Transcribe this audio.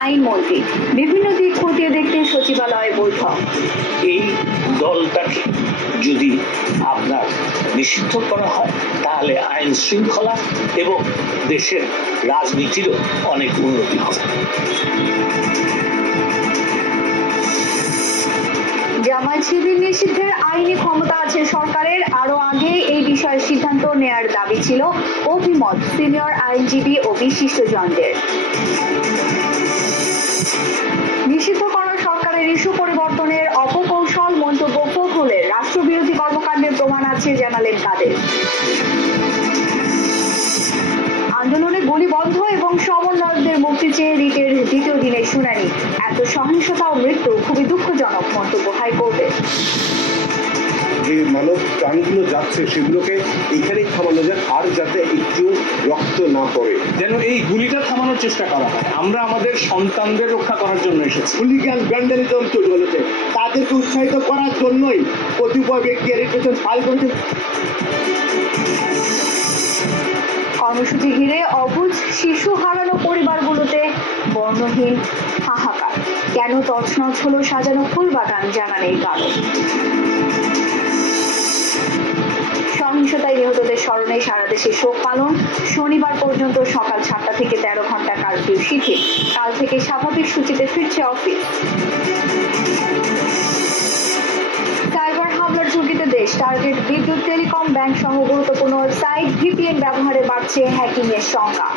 আইনমন্ত্রী বিভিন্ন দিক খতিয়ে দেখতে সচিবালয়ে বৈঠক। এই দলটাকে যদি আপনার নিষিদ্ধ করা হয় তাহলে আইন শৃঙ্খলা এবং দেশের রাজনীতিরও অনেক উন্নতি হবে। জামায়াত শিবির নিষিদ্ধের আইনি ক্ষমতা আছে সরকারের, আরো আগে এই বিষয়ে সিদ্ধান্ত নেয়ার দাবি ছিল অভিমত সিনিয়র আইনজীবী ও বিশিষ্টজনদের। নিষিদ্ধ করা সরকারের ইস্যু পরিবর্তনের অপকৌশল মন্তব্য ফখরুলের, রাষ্ট্রবিরোধী কর্মকাণ্ডের প্রমাণ আছে জানালেন কাদের। আন্দোলনে গুলি বন্ধ এবং সমন্বয়কদের মুক্তি চেয়ে রিটের দ্বিতীয় দিনের শুনানি। এত সহিংসতা ও মৃত্যু খুবই দুঃখজনক মন্তব্য হাইকোর্টের। যে মানব প্রাণগুলো যাচ্ছে সেগুলোকে এখানেই থামানো যাক, আর যাতে একটু রক্ত না পড়ে, যেন এই গুলিটা থামানোর চেষ্টা করা হয়। আমরা আমাদের সন্তানদের রক্ষা করার জন্য এসেছি। হুলিগান ভ্যান্ডালিজম তৈরি হয়েছে, তাদেরকে উৎসাহিত করার জন্যই কতিপয় ব্যক্তি এর পেছনে ফাল করেছে। কর্মসূচি ঘিরে অবুঝ শিশু হারানো পরিবারগুলোতে বর্ণহীন হাহাকার। কেন তছনছ হলো সাজানো ফুলবাগান, জানা নেই কারণ। সহিংসতায় নিহতদের স্মরণে সারা দেশে শোক পালন। শনিবার পর্যন্ত সকাল 7টা থেকে 13 ঘন্টা কারফিউ শিথিল। কাল থেকে স্বাভাবিক সূচিতে ফিরছে অফিস। সাইবার হামলার ঝুঁকিতে দেশ, টার্গেট বিদ্যুৎ, টেলিকম, ব্যাংক সহ গুরুত্বপূর্ণ সাইট। ভিপিএন ব্যবহারে বাড়ছে হ্যাকিং এর সংখ্যা।